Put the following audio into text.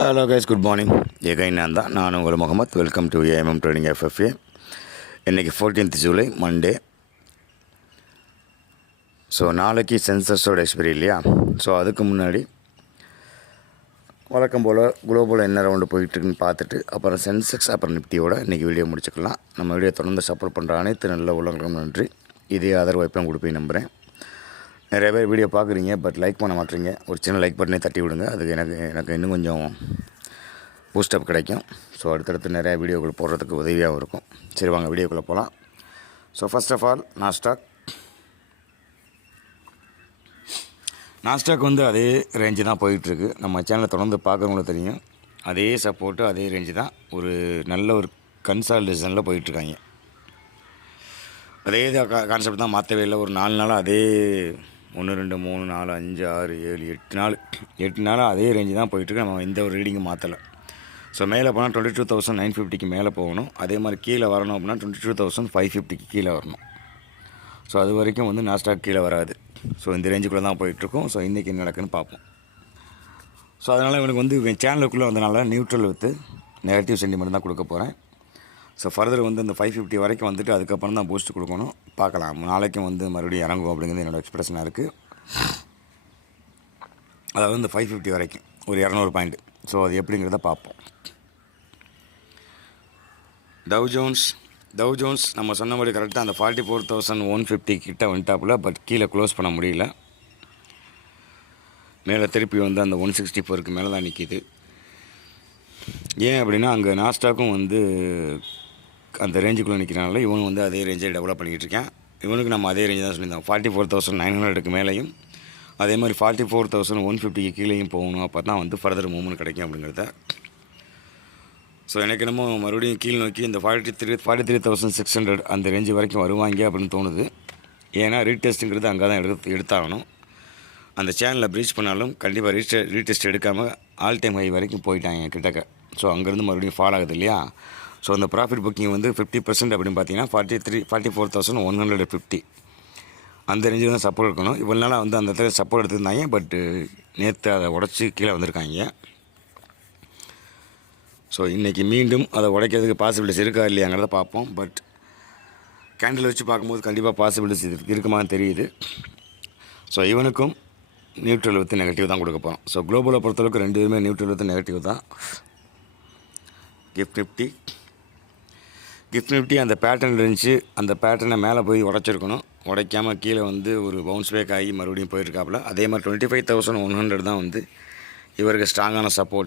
Hello guys, good morning. Again நான் உங்கள் Mohammed. Welcome to AMM trading FFA. இன்றைக்கி 14th July Monday. So நாளைக்கு சென்சஸோட expiry இல்லையா? ஸோ அதுக்கு முன்னாடி வழக்கம் போல் குளோபல் என்ன ரவுண்டு போயிட்டுருக்குன்னு பார்த்துட்டு அப்புறம் சென்செக்ஸ் அப்புறம் நிஃப்டியோட இன்றைக்கி வீடியோ முடிச்சுக்கலாம். நம்ம வீடியோ தொடர்ந்து சப்போர்ட் பண்ணுற அனைத்து நல்ல உள்ளங்களுக்கும் நன்றி. இதே ஆதரவு வாய்ப்பும் கொடுப்பேன் நம்புகிறேன். நிறைய பேர் வீடியோ பார்க்குறீங்க, பட் லைக் பண்ண மாட்டேறீங்க. ஒரு சின்ன லைக் பட்டனே தட்டி விடுங்க. அதுக்கு எனக்கு இன்னும் கொஞ்சம் பூஸ்டப் கிடைக்கும். ஸோ அடுத்தடுத்து நிறையா வீடியோக்கள் போடுறதுக்கு உதவியாகவும் இருக்கும். சரி, வாங்க வீடியோக்குள்ளே போகலாம். So first of all Nasdaq வந்து அதே ரேஞ்சு தான் போயிட்டுருக்கு. நம்ம சேனலை தொடர்ந்து பார்க்குறவங்களுக்கு தெரியும். அதே சப்போர்ட்டு அதே ரேஞ்சு தான். ஒரு நல்ல ஒரு கன்சால்டேஷனில் போயிட்டுருக்காங்க. அதே கான்செப்ட் தான், மாற்றவே இல்லை. ஒரு 4 நாளாக அதே 1 2 3 4 5 6 7 8 நாளாக அதே ரேஞ்சு தான் போயிட்டுருக்கு. நம்ம எந்த ஒரு ரீடிங்கும் மாற்றலை. ஸோ மேலே போனால் 22,950க்கு மேலே போகணும். அதே மாதிரி கீழே வரணும் அப்படின்னா 22,550க்கு கீழே வரணும். ஸோ அது வரைக்கும் வந்து நாஸ்டாக் கீழே வராது. ஸோ இந்த ரேஞ்சுக்குள்ளே தான் போயிட்டுருக்கோம். ஸோ இன்றைக்கி என்ன நடக்குன்னு பார்ப்போம். ஸோ அதனால் இவனுக்கு வந்து சேனலுக்குள்ளே வந்தனால நியூட்ரல் வித்து நெகட்டிவ் சென்டிமெண்ட் தான் கொடுக்க போகிறேன். ஸோ ஃபர்தர் வந்து இந்த 550 வரைக்கும் வந்துட்டு அதுக்கப்புறம் தான் பூஸ்ட் கொடுக்கணும். பார்க்கலாம், நாளைக்கும் வந்து மறுபடியும் இறங்கும் அப்படிங்கிறது என்னோடய எக்ஸ்பிரஷனாக இருக்குது. அதாவது இந்த 550 வரைக்கும் ஒரு 200 பாயிண்ட். ஸோ அது எப்படிங்கிறத பார்ப்போம். டவ் ஜோன்ஸ் நம்ம சொன்னபடி கரெக்டாக அந்த 44,150 கிட்ட வந்துட்டாப்புல. பட் கீழே க்ளோஸ் பண்ண முடியல. மேலே திருப்பி வந்து அந்த 164க்கு மேலே தான் நிற்கிது. ஏன் அப்படின்னா அங்கே நாஸ்டாக்கும் வந்து அந்த ரேஞ்சுக்குள்ளே நிற்கிறனால இவன் வந்து அதே ரேஞ்சை டெவலப் பண்ணிக்கிட்டு இருக்கேன். இவனுக்கு நம்ம அதே ரேஞ்சு தான் சொல்லியிருந்தோம். 44,900க்கு மேலேயும் அதே மாதிரி 44,150க்கு கீழேயும் போகணும். அப்போ தான் வந்து ஃபர்தர் மூவ்மெண்ட் கிடைக்கும் அப்படிங்கிறத. ஸோ எனக்கு என்னமோ மறுபடியும் கீழ் நோக்கி இந்த 43,600 அந்த ரேஞ்சு வரைக்கும் வருவாங்க அப்படின்னு தோணுது. ஏன்னா ரீடெஸ்ட்டுங்கிறது அங்கே தான் எடுத்தாகணும். அந்த சேனலில் ப்ரீச் பண்ணாலும் கண்டிப்பாக ரீடெஸ்ட் எடுக்காமல் ஆல் டைம் ஹை வரைக்கும் போயிட்டாங்க கிட்டக்க. ஸோ அங்கேருந்து மறுபடியும் ஃபால் ஆகுது இல்லையா? ஸோ அந்த ப்ராஃபிட் புக்கிங் வந்து 50% அப்படின்னு பார்த்தீங்கன்னா 44,150 அந்த ரேஞ்சில் தான் சப்போர்ட் இருக்கணும். இவ்வளோ நாளாக வந்து அந்த இடத்துல சப்போர்ட் எடுத்துருந்தாங்க. பட்டு நேற்று அதை உடச்சி கீழே வந்திருக்காங்க. ஸோ இன்றைக்கி மீண்டும் அதை உடைக்கிறதுக்கு பாசிபிலிட்டிஸ் இருக்கா இல்லையாங்கிறத பார்ப்போம். பட் கேண்டில் வச்சு பார்க்கும்போது கண்டிப்பாக பாசிபிலிட்டிஸ் இருக்குமான்னு தெரியுது. ஸோ இவனுக்கும் நியூட்ரல் வித்து நெகட்டிவ் தான் கொடுக்க போகிறோம். ஸோ குளோபலை பொறுத்தளவுக்கு 2 பேருமே நியூட்ரல் வித்து நெகட்டிவ் தான். கிஃப்ட் நிஃப்டி அந்த பேட்டர்ன் இருந்துச்சு. அந்த பேட்டர்னை மேலே போய் உடைச்சிருக்கணும். உடைக்காமல் கீழே வந்து ஒரு பவுன்ஸ் பேக் ஆகி மறுபடியும் போயிருக்காப்புல. அதே மாதிரி 25,100 தான் வந்து இவருக்கு ஸ்ட்ராங்கான சப்போர்ட்.